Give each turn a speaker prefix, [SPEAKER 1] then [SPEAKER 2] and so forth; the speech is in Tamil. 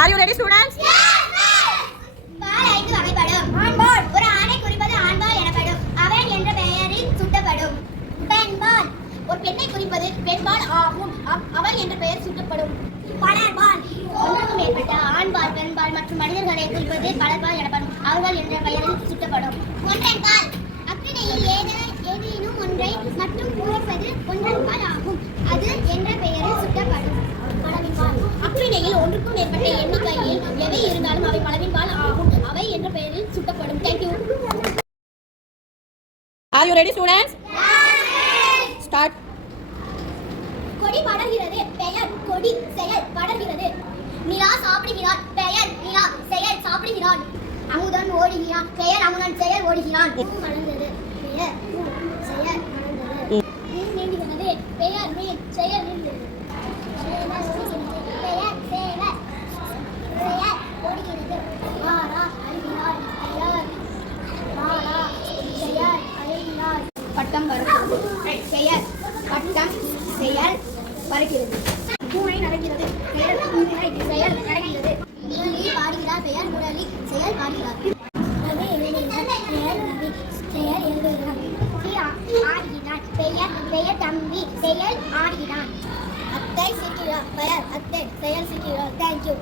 [SPEAKER 1] ஆர் யூ ரெடி ஸ்டூடண்ட்ஸ்
[SPEAKER 2] பால் ஐந்து வகைப்படும். ஆண்பால் ஒரு ஆணை குறிப்பது ஆண்பால் எனப்படும். அவன் என்ற பெயரில் சுட்டப்படும். பெண்பால் ஒரு பெண்ணை குறிப்பது பெண்பால் ஆகும். அவள் என்ற பெயர் சுட்டப்படும். பலர்பால் ஒன்றுக்கும் மேற்பட்ட ஆண்பால் பெண்பால் மற்றும் மனிதர்களை குறிப்பது பலர்பால் எனப்படும். அவர்கள் என்ற பெயரில் சுட்டப்படும். ஒன்றன்பால் அக்கினையில் ஏதேனும் ஒன்றை மட்டும் குறிப்பது அக்கிடையில் ஒன்றுக்கும் மேற்பட்ட எண்ணிக்கையில் எவை இருந்தாலும் அவை பலவின்பால் ஆகும். அவை என்ற பெயரில் சுட்டப்படும். Thank you
[SPEAKER 1] are you ready students start
[SPEAKER 2] கொடி படர்கிறது பெயர் கொடி செயல் படர்கிறது. நிலா சாப்பிடுகிறான் பெயர் நிலா செயல் சாப்பிடுகிறான் அமுதன் ஓடுகிறான் பெயர் அமுதன் செயல் ஓடுகிறான். பூ மலர்ந்தது பெயர் செயல் மலர்ந்தது மீன் நீந்துகிறது பெயர் மீன் செயல் நீந்தது பெயர் சேவல் செயல் ஓடுகிறது வாரா அழுகிறாள் பெயர் வாரா செயல் பட்டம் பறக்கிறது. பெயர் பட்டம் செயல் பறக்கிறது. பூனை நடக்கிறது. பெயர் பூனை செயல் நடக்கிறது. முரளி பாடுகிறார் பெயர் முரளி செயல் பாடுகிறார் பெயர் செயல் பெயர் தம்பி செயல் ஆடுகிறார் அத்தை சிக்கிறார் பெயர் அத்தை செயல் சிக்கிறார் தேங்க்யூ